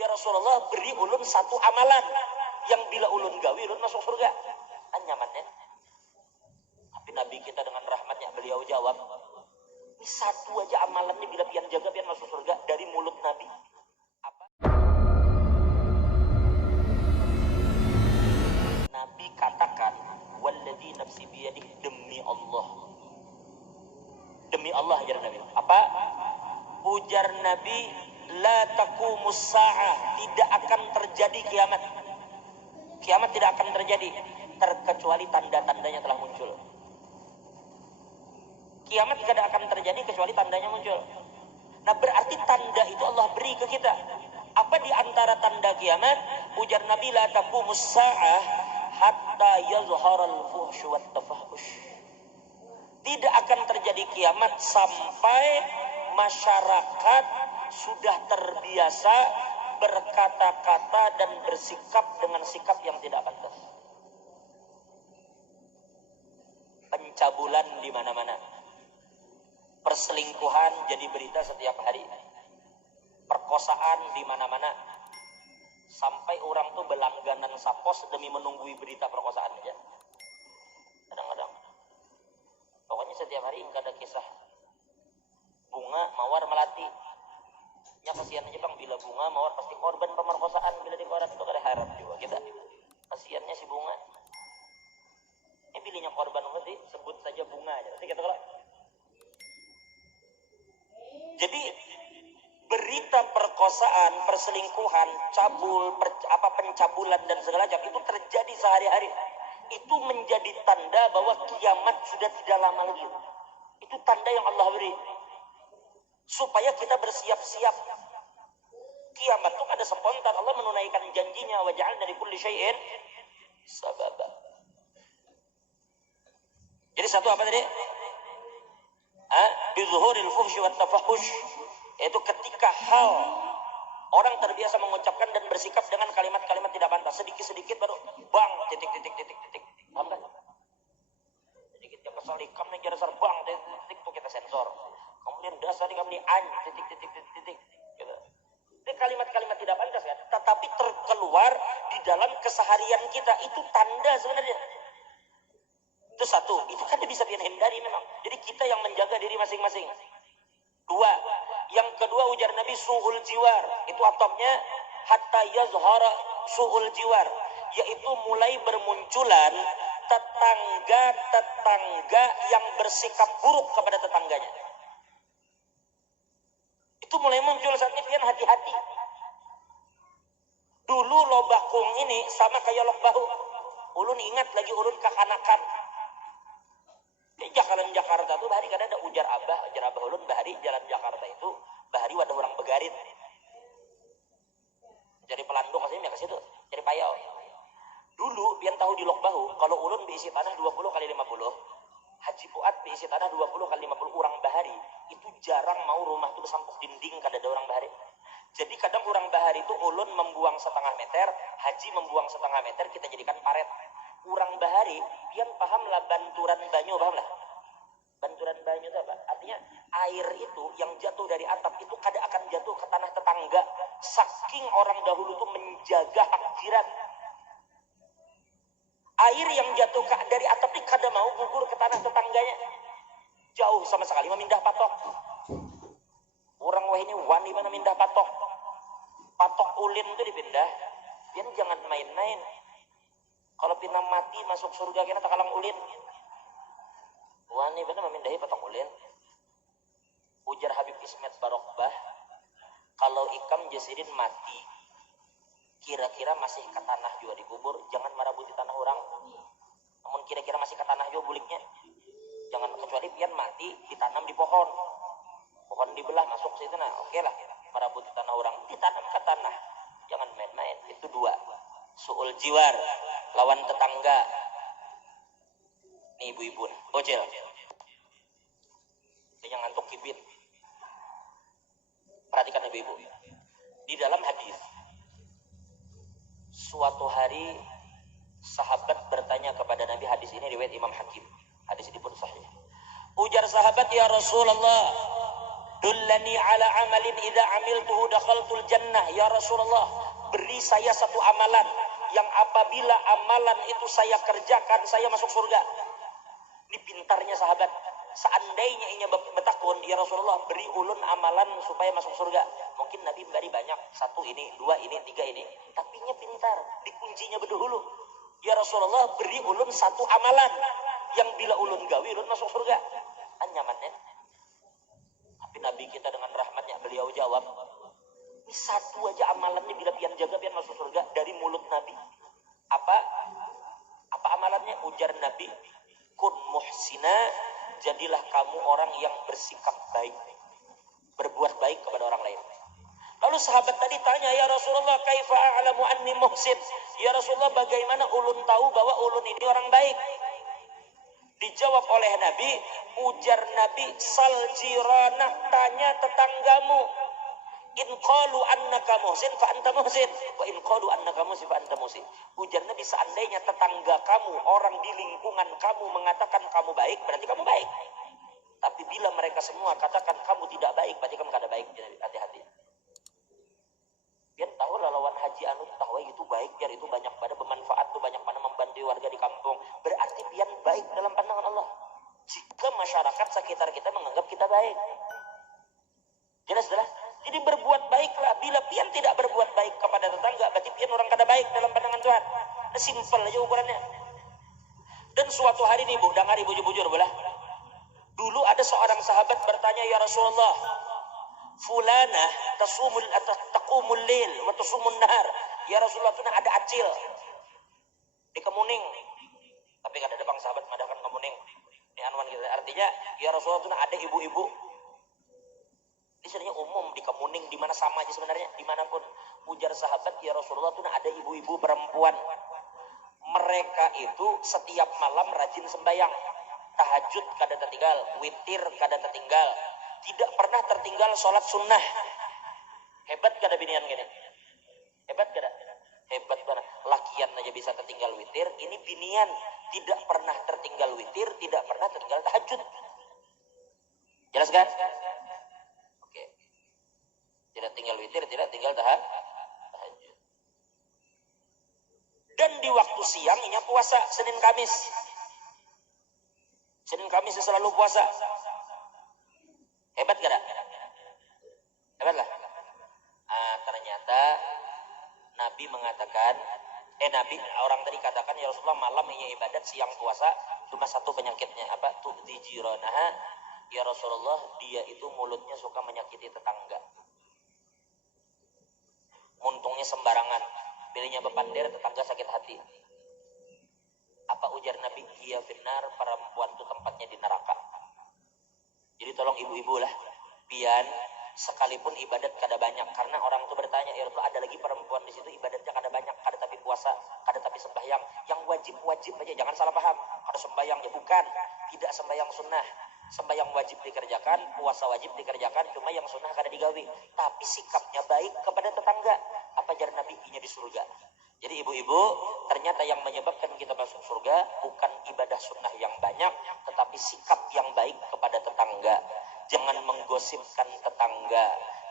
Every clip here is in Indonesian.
Ya Rasulullah, beri ulun satu amalan yang bila ulun gawi ulun masuk surga. Kan nyamannya. Tapi Nabi kita dengan rahmatnya beliau jawab, ini satu aja amalannya bila pian jaga pian masuk surga dari mulut Nabi. Apa? Nabi katakan, walladzi nafsi biyadih, demi Allah. Demi Allah ajar Nabi. Apa? Ujar Nabi, la taqumus sa'ah, tidak akan terjadi kiamat. Kiamat tidak akan terjadi terkecuali tanda-tandanya telah muncul. Kiamat tidak akan terjadi kecuali tandanya muncul. Nah, berarti tanda itu Allah beri ke kita. Apa di antara tanda kiamat? Ujar Nabi, la taqumus sa'ah hatta yazharal fuhsy wat tafahush. Tidak akan terjadi kiamat sampai masyarakat sudah terbiasa berkata-kata dan bersikap dengan sikap yang tidak pantas. Pencabulan di mana-mana. Perselingkuhan jadi berita setiap hari. Perkosaan di mana-mana. Sampai orang tuh berlangganan sapos demi menunggui berita perkosaan aja. Kadang-kadang. Pokoknya setiap hari ada kisah bunga mawar melati. Ya kasihan aja bang, bila bunga mawar pasti korban pemerkosaan bila di koran itu kada harap juga kita. Kasihannya si bunga. Pilihnya korban berarti sebut saja bunga aja. Nanti kita kalau. Jadi berita perkosaan, perselingkuhan, cabul, pencabulan dan segala macam itu terjadi sehari-hari. Itu menjadi tanda bahwa kiamat sudah tidak lama lagi. Itu tanda yang Allah beri. Supaya kita bersiap-siap. Kiamat itu ada spontan. Allah menunaikan janjinya. Wa ja'alna li kulli syai'in sababa. Jadi satu apa tadi? Bizuhuril fuhsy wat tafahush. Yaitu ketika hal orang terbiasa mengucapkan dan bersikap dengan kalimat-kalimat tidak pantas. Sedikit-sedikit baru bang, titik. Paham kan? Sedikit yang kesal ikam nih dasar bang, titik itu kita sensor. Kemudian dasar di kami titik. Gitu. Ini kalimat-kalimat tidak pantas kan? Tetapi terkeluar di dalam keseharian kita. Itu tanda sebenarnya. Itu satu. Itu kan bisa dihindari memang. Jadi kita yang menjaga diri masing-masing. Dua. Yang kedua ujar Nabi su'ul jiwar. Itu atopnya hatta yazhara su'ul jiwar. Yaitu mulai bermunculan tetangga-tetangga yang bersikap buruk kepada tetangganya. Itu mulai muncul saat ini, pian hati-hati. Dulu lobakung ini sama kayak lok bahu. Ulun ingat lagi ulun kekanakan. Di jalan Jakarta tuh bahari kadang ada ujar abah ulun bahari jalan Jakarta itu bahari wadah orang begarit. Cari pelandung kasih ke situ, cari payau. Dulu pian tahu di lok bahu kalau ulun diisi tanah 20 kali 50. Haji Fuad diisi tanah 20 kali 50 orang bahari. Itu jarang mau rumah itu bersampuk dinding kada ada orang bahari. Jadi kadang orang bahari itu ulun membuang setengah meter, haji membuang setengah meter, kita jadikan paret. Orang bahari, pian paham lah banturan banyu, paham lah? Banturan banyu itu apa? Artinya air itu yang jatuh dari atap itu kada akan jatuh ke tanah tetangga. Saking orang dahulu itu menjaga hak jiran. Air yang jatuh dari atap ini kada mau gugur ke tanah tetangganya. Jauh sama sekali memindah patok. Orang wah ini wani mana mindah patok. Patok ulin itu dipindah. Dia jangan main-main. Kalau pindah mati masuk surga kena takalang ulin. Wani benar memindahi patok ulin. Ujar Habib Ismet Barokbah, kalau ikam jasirin mati, kira-kira masih ke tanah juga dikubur, jangan marabuti tanah orang. Namun kira-kira masih ke tanah juga buliknya. Jangan, kecuali pian mati ditanam di pohon. Pohon dibelah masuk situ nah, oke lah. Marabuti tanah orang ditanam ke tanah. Jangan main-main. Itu dua. Su'ul jiwar, lawan tetangga. Nih ibu-ibu, bocil. Dia yang ngantuk kibit. Perhatikan ibu-ibu. Di dalam hadis, suatu hari sahabat bertanya kepada Nabi, hadis ini riwayat Imam Hakim. Hadis ini pun sahih. Ujar sahabat, ya Rasulullah, dullani ala amalin idza amiltuhu dakhaltul jannah. Ya Rasulullah, beri saya satu amalan yang apabila amalan itu saya kerjakan, saya masuk surga. Ini pintarnya sahabat. Seandainya inya betakun, ya Rasulullah, beri ulun amalan supaya masuk surga. Mungkin Nabi beri banyak, 1 ini, 2 ini, 3 ini. Tapi nya pintar, dikuncinya berdahulu. Ya Rasulullah, beri ulun 1 amalan yang bila ulun gawi, ulun masuk surga. Kan nyamannya. Tapi Nabi kita dengan rahmatnya, beliau jawab, ini 1 aja amalannya bila pian jaga pian masuk surga dari mulut Nabi. Apa amalannya? Ujar Nabi, kun muhsina, jadilah kamu orang yang bersikap baik, berbuat baik kepada orang lain. Lalu sahabat tadi tanya, ya Rasulullah, kaifa a'lamu anni muhsin? Ya Rasulullah, bagaimana ulun tahu bahwa ulun ini orang baik? Dijawab oleh Nabi, ujar Nabi, sal jiranah, tanya tetanggamu. In qalu annaka muhsin fa anta muhsin, wa in qalu annaka muhsin fa anta muhsin. Ujar Nabi, seandainya tetangga kamu, orang di lingkungan kamu mengatakan kamu baik, berarti kamu baik. Tapi bila mereka semua katakan kamu tidak baik, berarti kamu kada baik. Jadi hati-hati. Biar tahu lawan haji anu tahu itu baik, biar itu banyak pada bermanfaat, tuh banyak pada membantu warga di kampung. Berarti biar baik dalam pandangan Allah. Jika masyarakat sekitar kita menganggap kita baik. Jelas. Jadi berbuat baiklah. Bila pian tidak berbuat baik kepada tetangga, berarti pian orang kada baik dalam pandangan Tuhan. Nah, simpel aja ukurannya. Dan suatu hari nih, Bu, dengar ibu bujur belah. Dulu ada seorang sahabat bertanya, ya Rasulullah, fulana taqumul lail wa tasumun nahar. Ya Rasulullah, itu ada acil di Kemuning. Tapi kada ada bang sahabat madakan Kemuning. Ini anwan gitu. Artinya, ya Rasulullah, itu ada ibu-ibu. Ini sebenarnya umum di Kemuning, di mana sama aja sebenarnya, dimanapun. Ujar sahabat, ya Rasulullah, itu ada ibu-ibu perempuan. Mereka itu setiap malam rajin sembahyang. Tahajud kada tertinggal, witir kada tertinggal. Tidak pernah tertinggal sholat sunnah. Hebat kada binian gini? Hebat kada? Hebat banget. Lakian aja bisa tertinggal witir. Ini binian tidak pernah tertinggal witir, tidak pernah tertinggal tahajud. Jelas kan? Tidak tinggal witir, tidak tinggal tahajud. Dan di waktu siang ini puasa, Senin Kamis. Senin Kamis selalu puasa. Hebat gak? Hebat lah. Ternyata Nabi mengatakan, Nabi orang tadi katakan, ya Rasulullah, malam ini ibadat, siang puasa, cuma 1 penyakitnya, apa? Tu'di jiranaha. Ya Rasulullah, dia itu mulutnya suka menyakiti tetangga. Muntungnya sembarangan, pilihnya bepander, tetangga sakit hati. Apa ujar Nabi? Iya finnar, perempuan itu tempatnya di neraka. Jadi tolong ibu-ibu lah, pian sekalipun ibadat kada banyak, karena orang itu bertanya, ya Rasulullah, ada lagi perempuan di situ ibadatnya kada banyak, kada tapi puasa, kada tapi sembahyang, yang wajib aja, jangan salah paham. Kada sembahyang ya bukan, tidak sembahyang sunnah. Sembahyang wajib dikerjakan, puasa wajib dikerjakan, cuma yang sunnah kada digawi. Tapi sikapnya baik kepada tetangga. Apa jar Nabi? Inya di surga. Jadi ibu-ibu, ternyata yang menyebabkan kita masuk surga bukan ibadah sunnah yang banyak, tetapi sikap yang baik kepada tetangga. Jangan menggosipkan tetangga,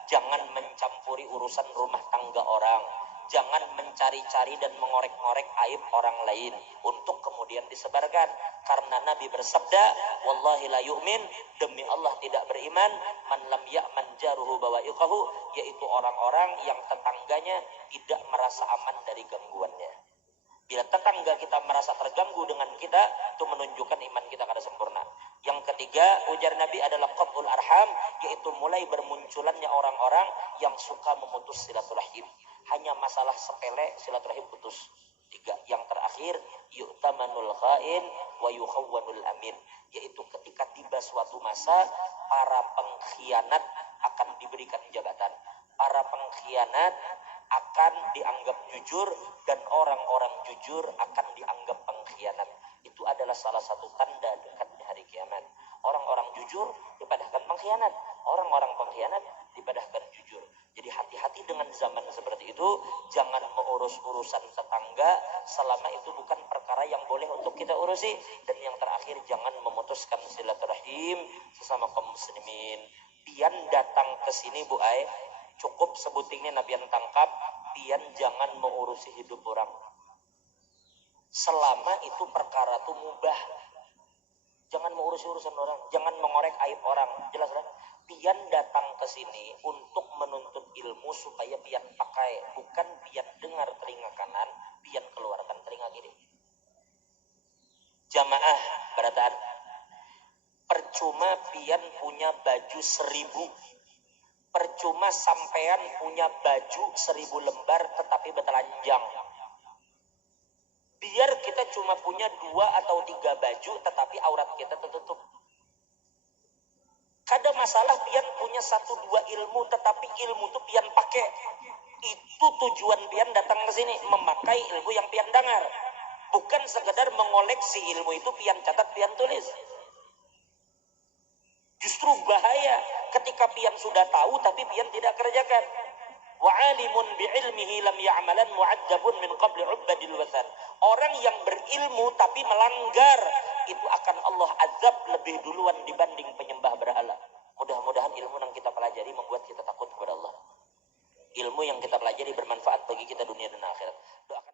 jangan mencampuri urusan rumah tangga orang, jangan mencari-cari dan mengorek-ngorek aib orang lain untuk kemudian disebarkan. Karena Nabi bersabda, wallahi la yu'min, demi Allah tidak beriman, man lam ya'man jaruhu bawa'iqahu, yaitu orang-orang yang tetangganya tidak merasa aman dari gangguannya. Bila tetangga kita merasa terganggu dengan kita, itu menunjukkan iman kita kada sempurna. Yang ketiga, ujar Nabi adalah qat'ul arham, yaitu mulai bermunculannya orang-orang yang suka memutus silaturahim. Hanya masalah sepele silaturahim putus. 3. Yang terakhir, yu'tamanul khain wa yukhawwanul amin, yaitu ketika tiba suatu masa, para pengkhianat akan diberikan jabatan. Para pengkhianat akan dianggap jujur, dan orang-orang jujur akan dianggap pengkhianat. Itu adalah salah satu tanda dekatnya hari kiamat. Orang-orang jujur dipadahkan pengkhianat, orang-orang pengkhianat dipadahkan jujur. Jadi hati-hati dengan zaman seperti itu. Jangan mengurus urusan tetangga selama itu bukan perkara yang boleh untuk kita urusi. Dan yang terakhir, jangan memutuskan silaturahim sesama kaum muslimin. Pian datang ke sini Bu Ai, cukup sebutingnya nabian tangkap, pian jangan mengurusi hidup orang. Selama itu perkara itu mubah. Jangan mengurusi urusan orang, jangan mengorek aib orang. Jelas kan? Pian datang ke sini untuk menuntut ilmu supaya pian pakai, bukan pian dengar telinga kanan, pian keluarkan telinga kiri. Jamaah berataan. Percuma pian punya baju 1000. Percuma sampean punya baju 1000 lembar tetapi bertelanjang. Biar kita cuma punya 2 atau 3 baju tetapi aurat kita tertutup. Kada masalah pian punya 1-2 ilmu tetapi ilmu itu pian pakai. Itu tujuan pian datang ke sini, memakai ilmu yang pian dengar. Bukan sekedar mengoleksi ilmu itu pian catat, pian tulis. Justru bahaya ketika pian sudah tahu tapi pian tidak kerjakan. Wa alimun bi'ilmihi lam ya'malan mu'adzabun min qabli 'ubadil wasan. Orang yang berilmu tapi melanggar itu akan Allah azab lebih duluan dibanding penyembah berhala. Mudah-mudahan ilmu yang kita pelajari membuat kita takut kepada Allah. Ilmu yang kita pelajari bermanfaat bagi kita dunia dan akhirat. Doakan